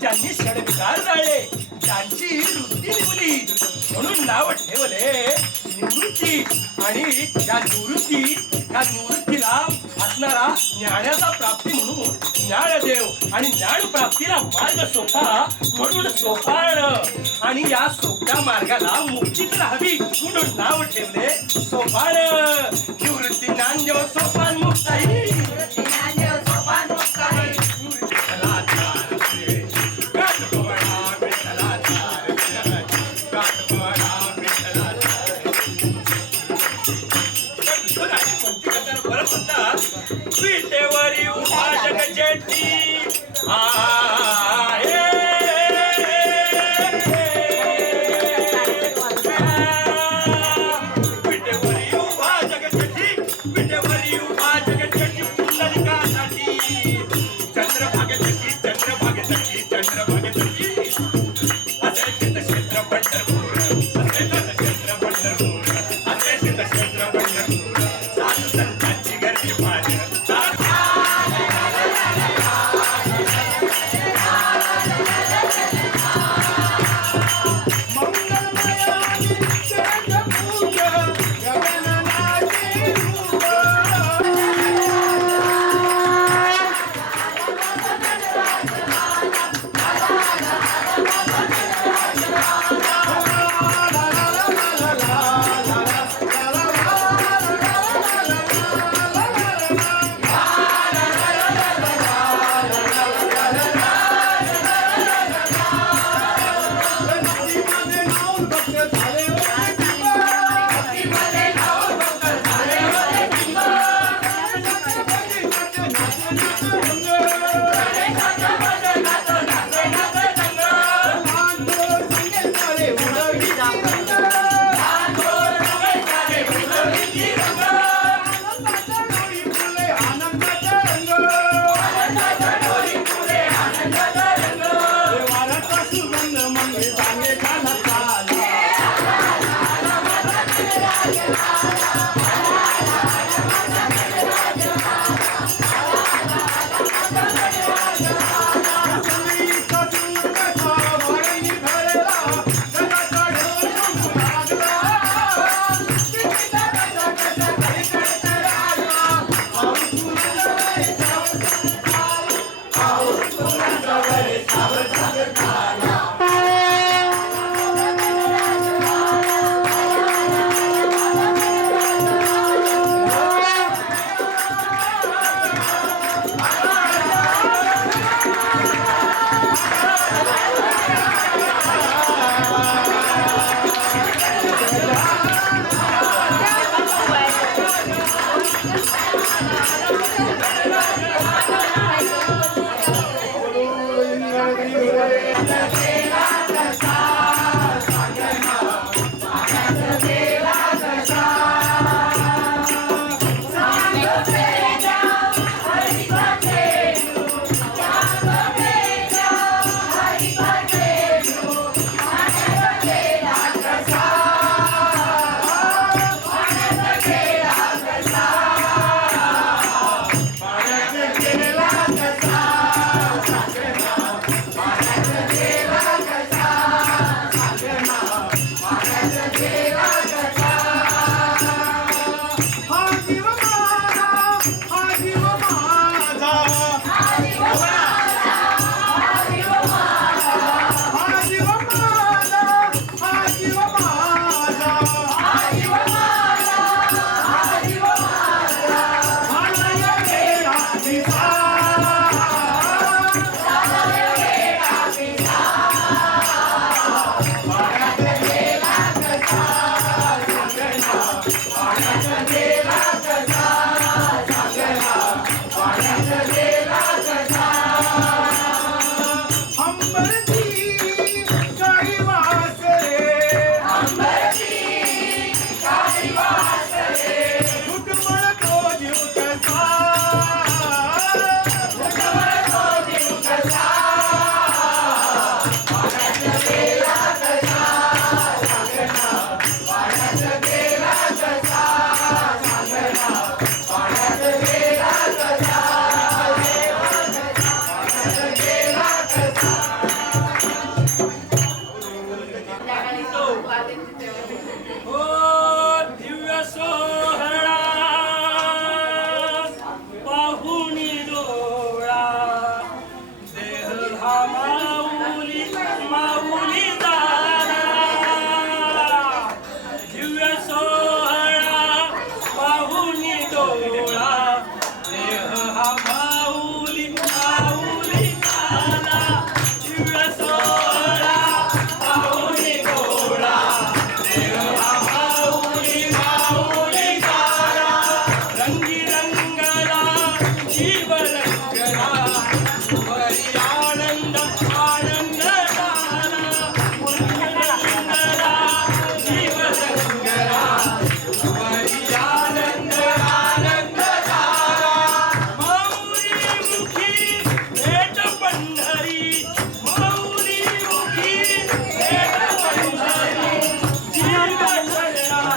ज्यांनी षडविकार जाळले त्यांची वृत्ती निवली म्हणून नाव ठेवले निवृत्ती. आणि या निवृत्तीला असणारा ज्ञानाचा प्राप्ती म्हणून ज्ञानदेव आणि ज्ञान प्राप्तीला मार्ग सोपा म्हणून सोपान आणि या सोप्या मार्गाला मुक्तीच राहावी म्हणून नाव ठेवले सोपान. निवृत्ती ज्ञानदेव सोपान मुक्ताई. विटेवरी उभा जगजेठी विटेवरी उभा जगजेठी विटेवरी उभा जगजेठी पुंडलिकासाठी चंद्रभागेची चंद्रभागेची चंद्रभागेची असे क्षेत्र पंढरपूर असे क्षेत्र पंढरपूर असे क्षेत्र पंढरपूर साधू संतांची गर्दी पाहणे.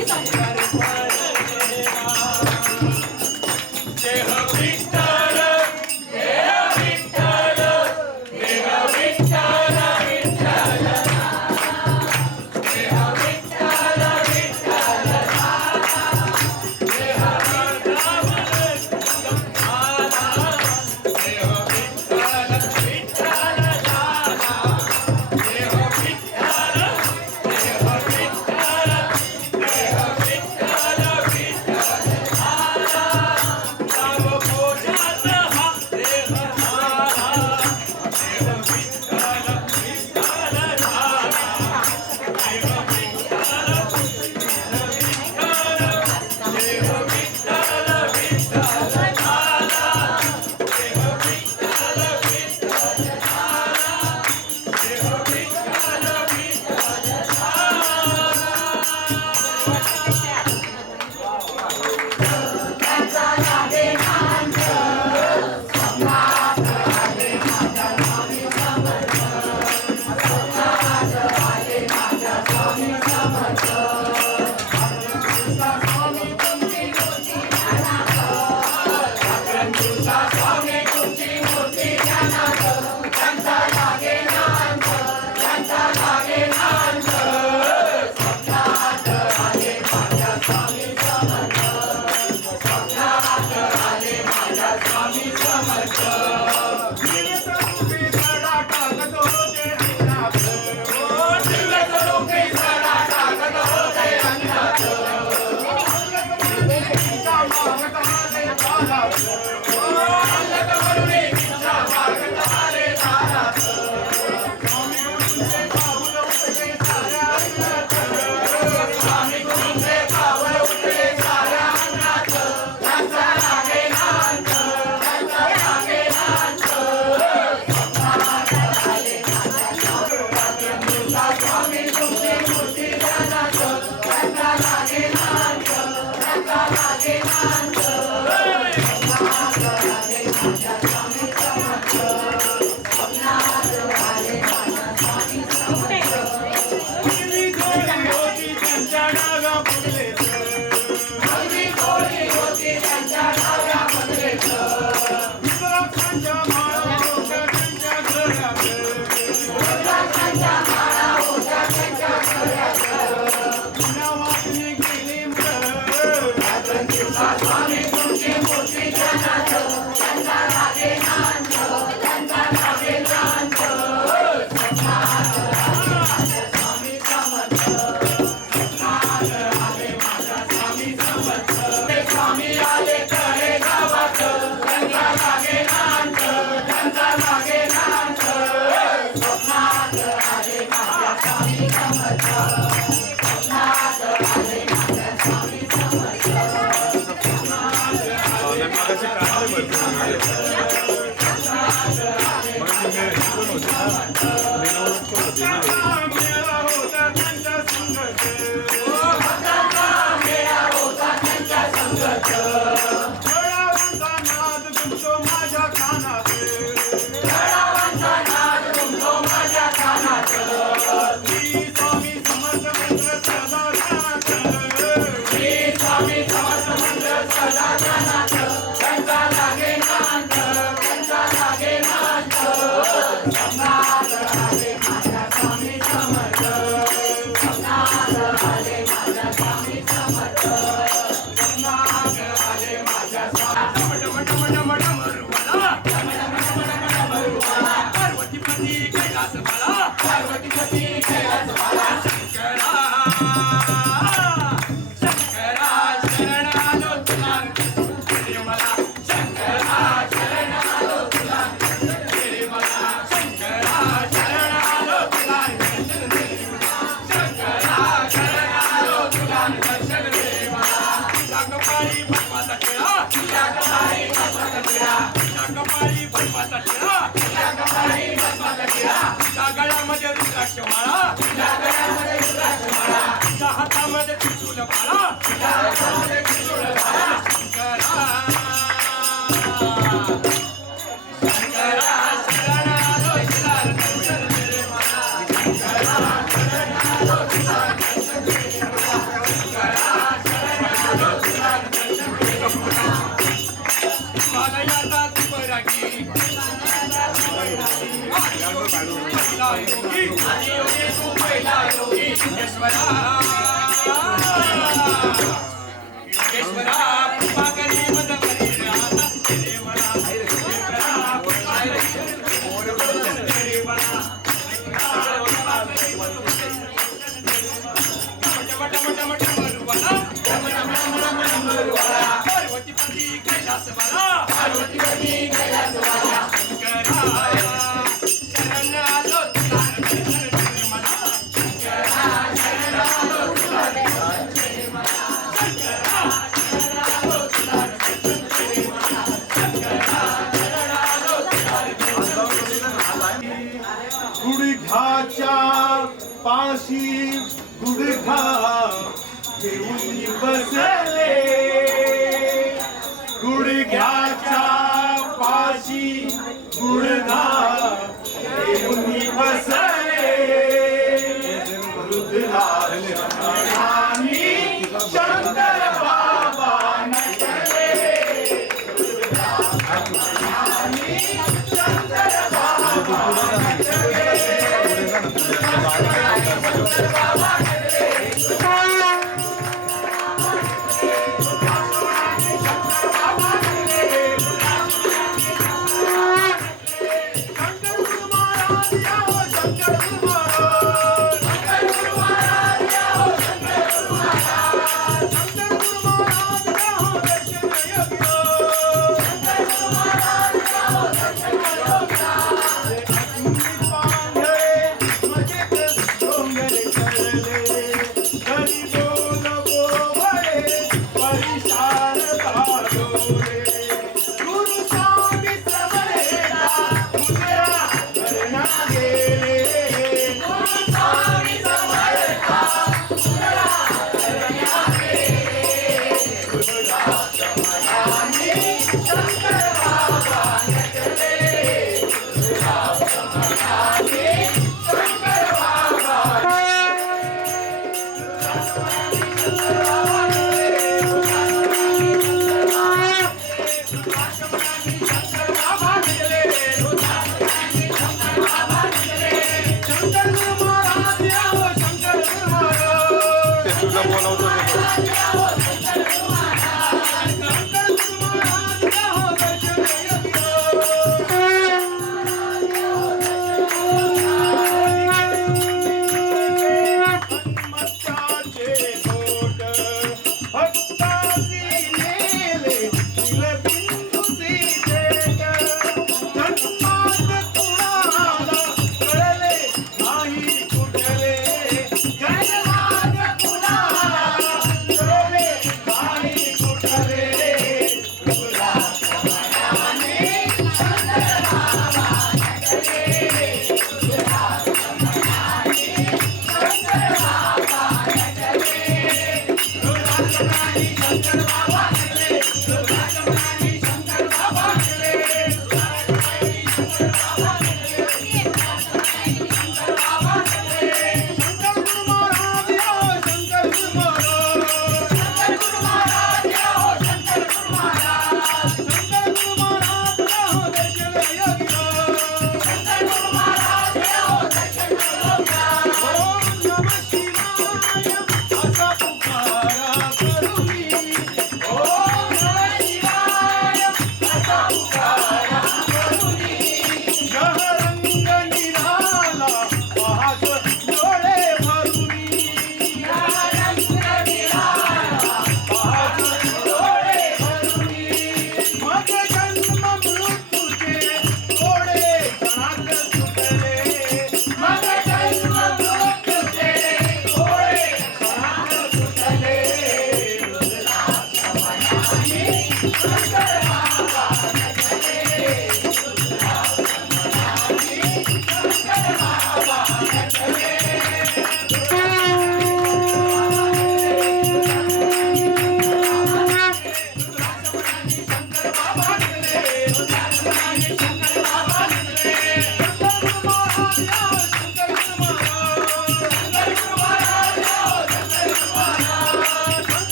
मी सांगते. देह विठ्ठल, देह विठ्ठल, देह विठ्ठल, विठ्ठल देह विठ्ठल, विठ्ठल देह गळ्यामध्ये रुद्राक्ष माळा, हातामध्ये त्रिशूल माळा, शंकरा योगेश्वरा योगेश्वरा कृपा करी मद करी राधा तेरे मला योगेश्वरा कृपा करी तेरे मला पार्वतीपती कैलास वाला पार्वतीपती कैलास वाला शंकरा शरण आलो तुला शरण मला शंकरा शरण आलो तुला शरण मला शंकरा शरण आलो तुला शरण मला शंकरा शरण आलो तुला गुडघ्याच्या पाशी गुडघा घेऊन बसले गुडघ्याच्या पाशी गुडघा घेऊन बसले रुद्राणी शंकर बाबा नटले रुद्राणी शंकर बाबा नटले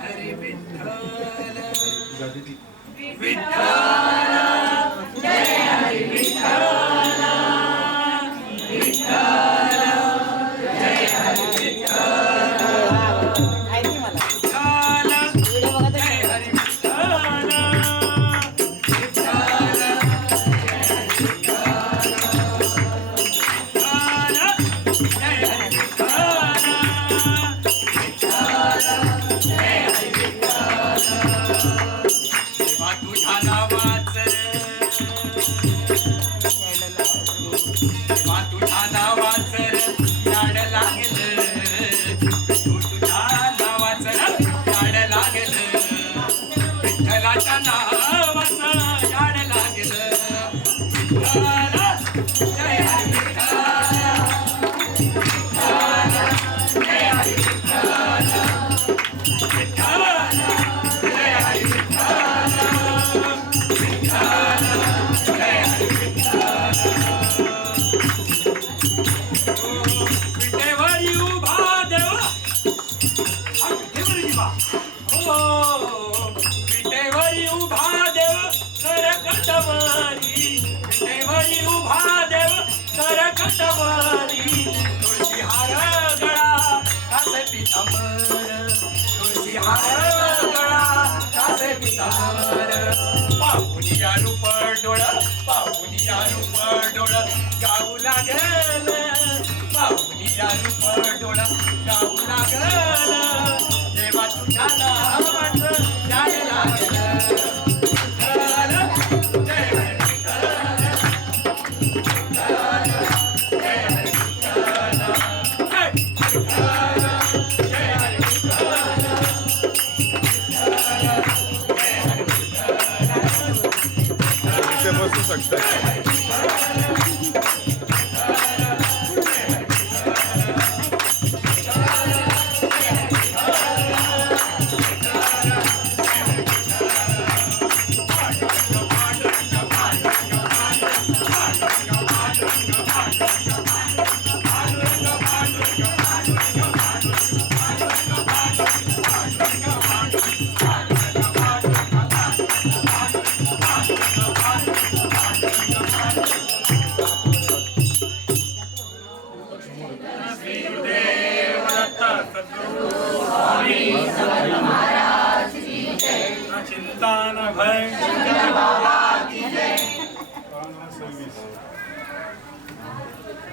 हरी विठ्ठल पाहुनिया रूप डोळ गाऊ लागल पाहुनिया रूप डोळ गाऊ लागल देवा तुझ्या नावाचं याड लागल बसू शकता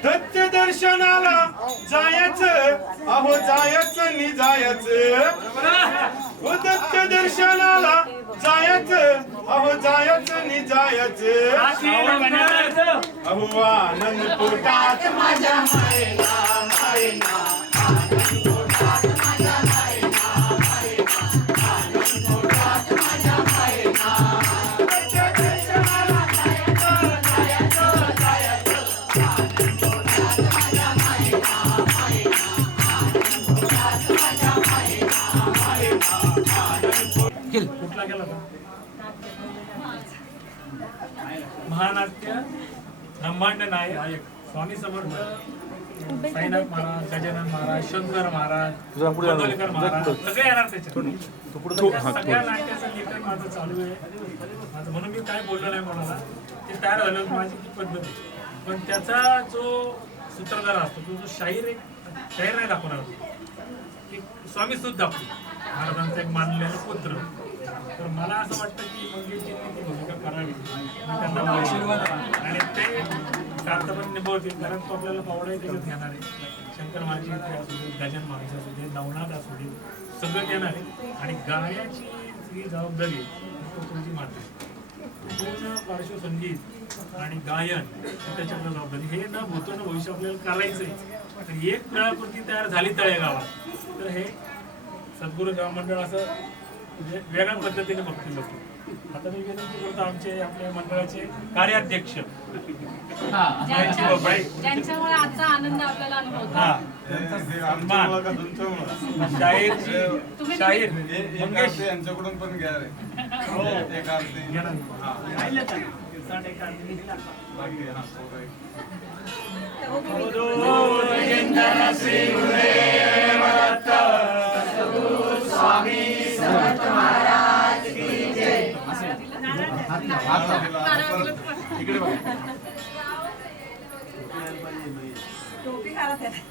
दत्त दर्शनाला जायचं अहो जायचं निजायचं हो दत्त दर्शनाला जायचं अहो जायचं निजायचं अहो आनंद पोटात माझ्या मायना मायना आनंद पोटात माझ्या मायना मायना आनंद पोटात माझ्या मायना कुठला गेला महानाट्य ब्रह्मांड नायक स्वामी समर्थ साईनाथ महाराज गजानन महाराज शंकर महाराज गोंदवलेकर महाराज सगळे येणार त्याच्यात सगळ्या नाट्याचं लेखन माझं चालू आहे माझं म्हणून मी काय बोललो नाही कोणाला ते तयार झालं माझी ती पद्धत आहे पण त्याचा जो सूत्रधार असतो तो जो शाहीर नाही दाखवणार एक स्वामी सुद्धा दाखवतो महाराजांचा एक मानलेला पुत्र तर मला असं वाटतं की मंगेशजींनी ती भूमिका करावी मी त्यांना आशीर्वाद आणि ते सार्थपणे निभवतील कारण तो आपल्याला पावडाही त्याच्यात घेणार आहे शंकर महाराज असू दे गजानन महाराज असू दे नवनाथ असू दे सगळं घेणार आहे आणि गाण्याची जी जबाबदारी तो तुझी मानते पूर्ण पार्श्वसंगीत आणि गायन त्याच्याकडे जबाबदारी हे न भूतो न भविष्य आपल्याला करायचं आहे तर एक वेळापुरती तयार झाली तळेगावात तर हे सद्गुरू गाव मंडळ असं म्हणजे वेगळ्या पद्धतीने बघतील लोक आता मी विनंती करतो आमचे आपल्या मंडळाचे कार्याध्यक्ष ज्यांच्यामुळे आजचा आनंद आपल्याला अनुभवतो शाहीर मंगेश यांच्याकडून पण घ्या रे स्वामी इकडे बघा. टोपी घालत आहे.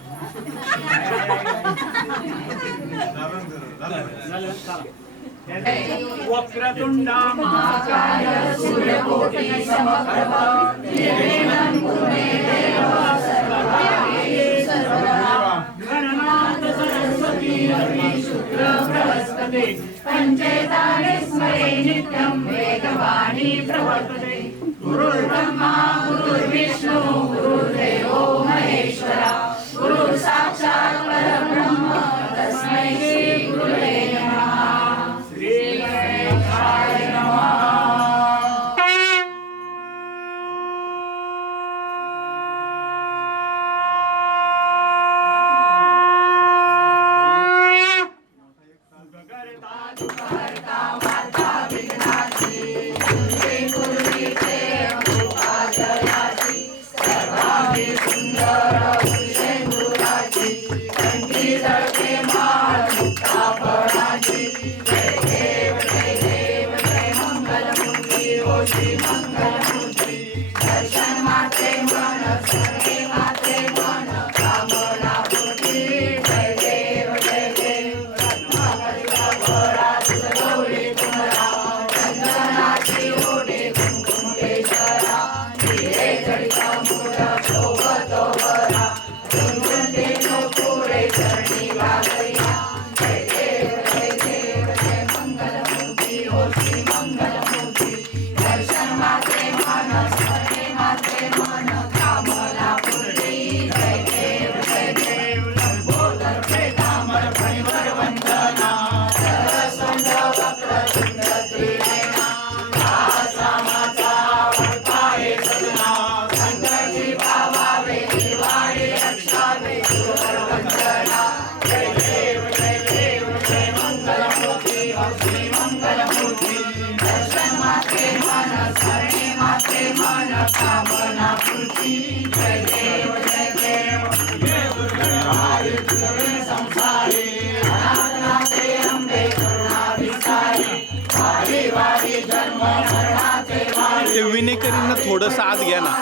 वक्रतुंडा महाकाय सूर्यकोटि समप्रभा निर्विघ्नं कुरु मे देव सर्वकार्येषु सर्वदा गणनाथ सरस्वती रवि शुक्र बृहस्पति पंचेतानि स्मरे नित्यं वेदवाणी प्रवर्तते गुरुर्ब्रह्मा गुरुर्विष्णु गुरुर्देवो महेश्वरा गुरु साक्षात् परब्रह्म तस्मै श्री गुरुवे नमः. श्री गणेशाय नमः. ते विनेकरींना थोडंसं आत घ्या ना.